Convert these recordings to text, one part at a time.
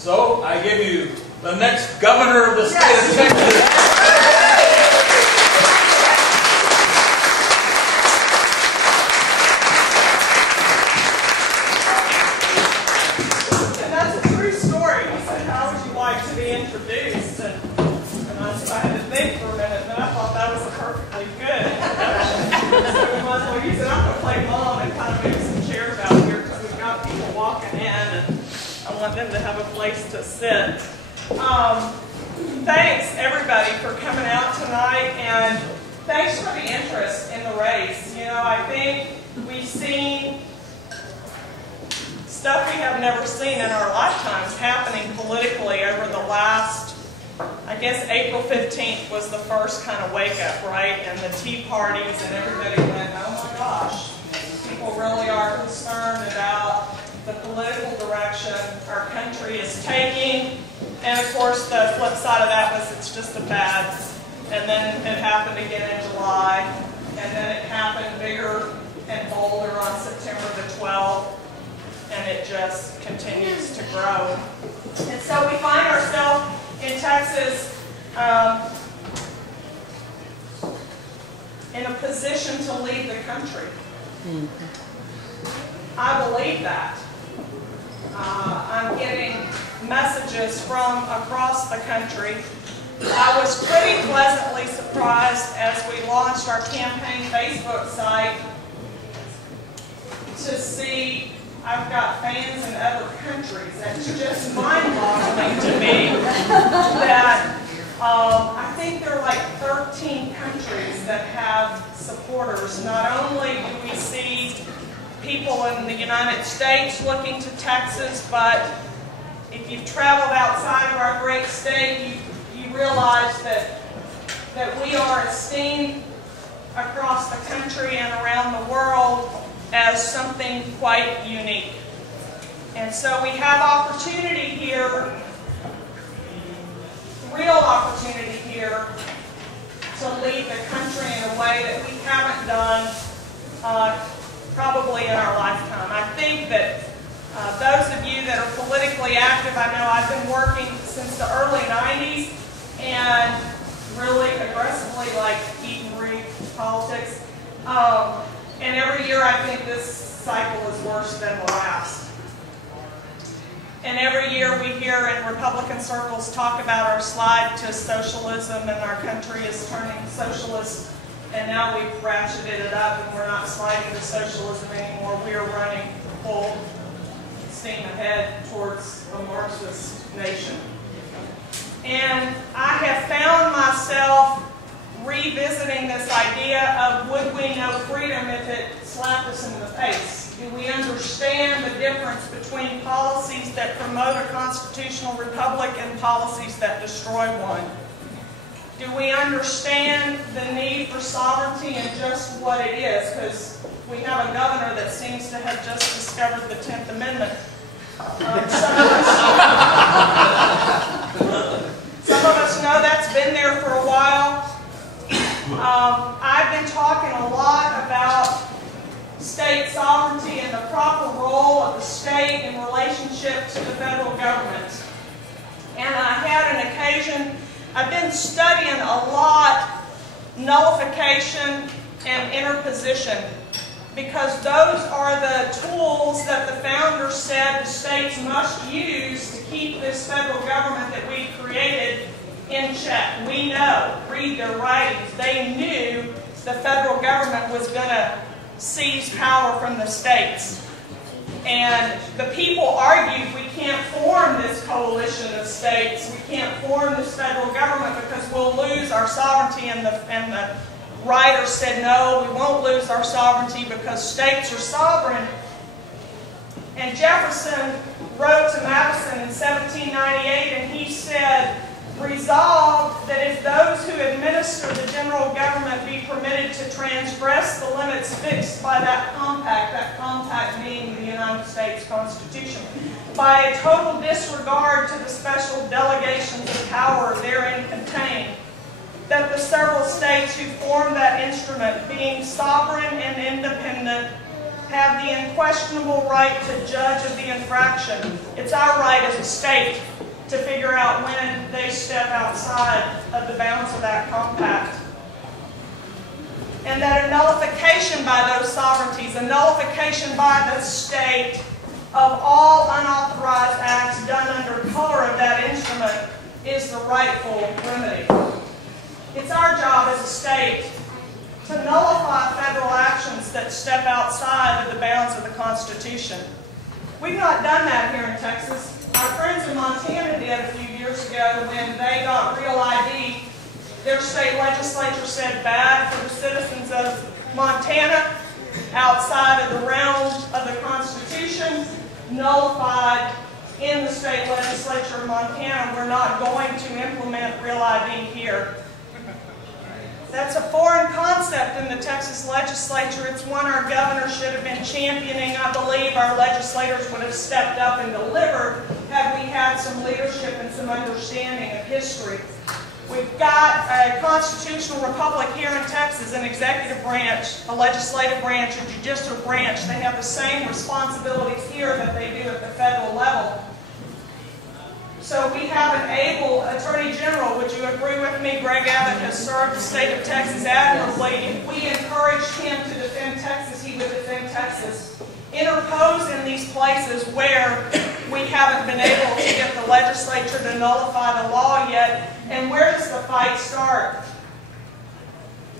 So I give you the next governor of the state of Texas. Introduced, and I had to think for a minute, but I thought that was a perfectly good introduction. So we might as well use it. I'm going to play mom and kind of move some chairs out here because we've got people walking in, and I want them to have a place to sit. Thanks, everybody, for coming out tonight, and thanks for the interest in the race. You know, I think we've seen stuff we have never seen in our lifetimes happening politically over the last, I guess April 15th was the first kind of wake up, right? And the tea parties and everybody went, oh my gosh, people really are concerned about the political direction our country is taking. And of course the flip side of that was it's just a fad. And then it happened again in July. And then it happened bigger and bolder on September the 12th. And it just continues to grow. And so we find ourselves in Texas in a position to lead the country. I believe that. I'm getting messages from across the country. I was pretty pleasantly surprised as we launched our campaign Facebook site to see I've got fans in other countries. That's just mind-boggling to me that I think there are like 13 countries that have supporters. Not only do we see people in the United States looking to Texas, but if you've traveled outside of our great state, you realize that we are esteemed across the country and around the world as something quite unique. And so we have opportunity here, real opportunity here, to lead the country in a way that we haven't done probably in our lifetime. I think that those of you that are politically active, I know I've been working since the early 90s and really aggressively like eat and read politics. And every year I think this cycle is worse than the last. And every year we hear in Republican circles talk about our slide to socialism and our country is turning socialist. And now we've ratcheted it up and we're not sliding to socialism anymore. We are running full steam ahead towards a Marxist nation. And I have found myself revisiting this idea of would we know freedom if it slapped us in the face? Do we understand the difference between policies that promote a constitutional republic and policies that destroy one? Do we understand the need for sovereignty and just what it is? Because we have a governor that seems to have just discovered the 10th Amendment. Some of us know that's been there for a while. I've been talking a lot about state sovereignty and the proper role of the state in relationship to the federal government. And I had an occasion, I've been studying a lot nullification and interposition because those are the tools that the founders said the states must use to keep this federal government that we created in check. We know, read their writings, they knew the federal government was going to seize power from the states. And the people argued we can't form this coalition of states, we can't form this federal government because we'll lose our sovereignty, and the writers said no, we won't lose our sovereignty because states are sovereign. And Jefferson wrote to Madison in 1798 and he said, resolved that if those who administer the general government be permitted to transgress the limits fixed by that compact being the United States Constitution, by a total disregard to the special delegations of power therein contained, that the several states who form that instrument, being sovereign and independent, have the unquestionable right to judge of the infraction. It's our right as a state to figure out when they step outside of the bounds of that compact. And that a nullification by those sovereignties, a nullification by the state of all unauthorized acts done under color of that instrument is the rightful remedy. It's our job as a state to nullify federal actions that step outside of the bounds of the Constitution. We've not done that here in Texas. Our friends in Montana did a few years ago when they got real ID. Their state legislature said bad for the citizens of Montana outside of the realm of the Constitution, nullified in the state legislature of Montana. We're not going to implement real ID here. That's a foreign concept in the Texas legislature. It's one our governor should have been championing. I believe our legislators would have stepped up and delivered had we had some leadership and some understanding of history. We've got a constitutional republic here in Texas, an executive branch, a legislative branch, a judicial branch. They have the same responsibilities here that they do at the federal level. So we have an able Attorney General. Would you agree with me? Greg Abbott has served the state of Texas admirably. If we encouraged him to defend Texas, he would defend Texas. Interpose in these places where we haven't been able to get the legislature to nullify the law yet. And where does the fight start?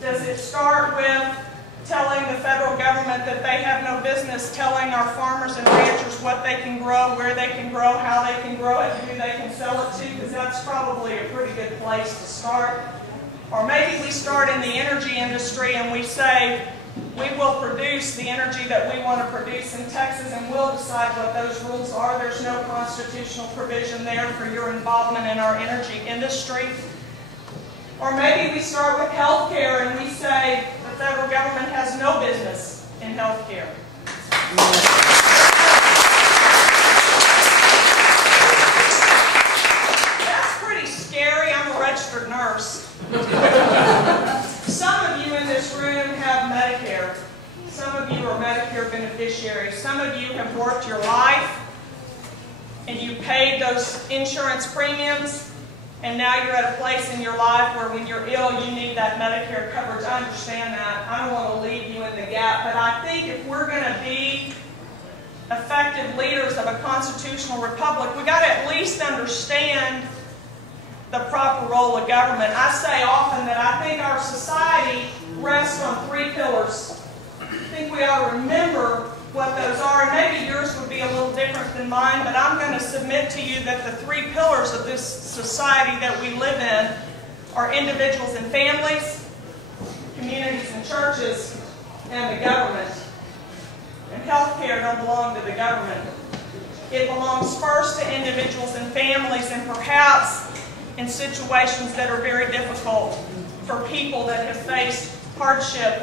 Does it start with telling the federal government that they have no business telling our farmers and ranchers what they can grow, where they can grow, how they can grow it, who they can sell it to? Because that's probably a pretty good place to start. Or maybe we start in the energy industry and we say, we will produce the energy that we want to produce in Texas and we'll decide what those rules are. There's no constitutional provision there for your involvement in our energy industry. Or maybe we start with health care and we say the federal government has no business in health care. That's pretty scary. I'm a registered nurse. Some of you in this room have Medicare. Some of you are Medicare beneficiaries. Some of you have worked your life and you paid those insurance premiums. And now you're at a place in your life where when you're ill, you need that Medicare coverage. I understand that. I don't want to leave you in the gap. But I think if we're going to be effective leaders of a constitutional republic, we've got to at least understand the proper role of government. I say often that I think our society rests on three pillars. I think we ought to remember what those are, and maybe yours would be a little different than mine, but I'm going to submit to you that the three pillars of this society that we live in are individuals and families, communities and churches, and the government. And healthcare don't belong to the government. It belongs first to individuals and families, and perhaps in situations that are very difficult for people that have faced hardship,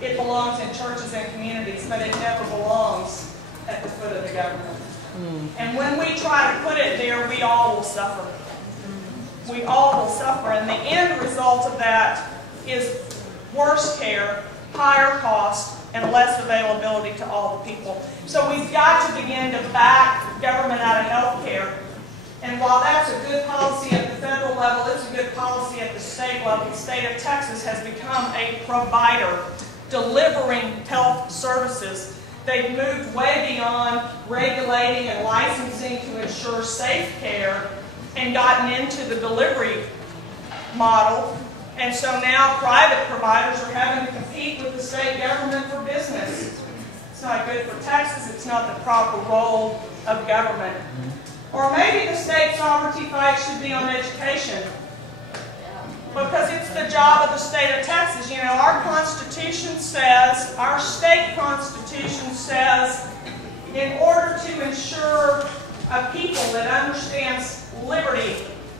it belongs in churches and communities, but it never belongs at the foot of the government. And when we try to put it there, we all will suffer. We all will suffer, and the end result of that is worse care, higher cost, and less availability to all the people. So we've got to begin to back government out of health care. And while that's a good policy at the federal level, it's a good policy at the state level. The state of Texas has become a provider delivering health services. They've moved way beyond regulating and licensing to ensure safe care and gotten into the delivery model. And so now private providers are having to compete with the state government for business. It's not good for Texas. It's not the proper role of government. Or maybe the state sovereignty fight should be on education, because it's the job of the state of Texas. You know, our Constitution says, our state Constitution says, in order to ensure a people that understands liberty,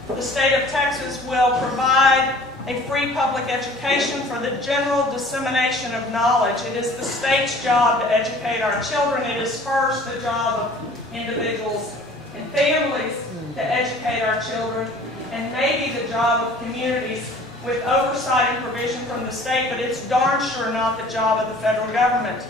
the state of Texas will provide a free public education for the general dissemination of knowledge. It is the state's job to educate our children. It is first the job of individuals and families to educate our children, and maybe the job of communities with oversight and provision from the state, but it's darn sure not the job of the federal government.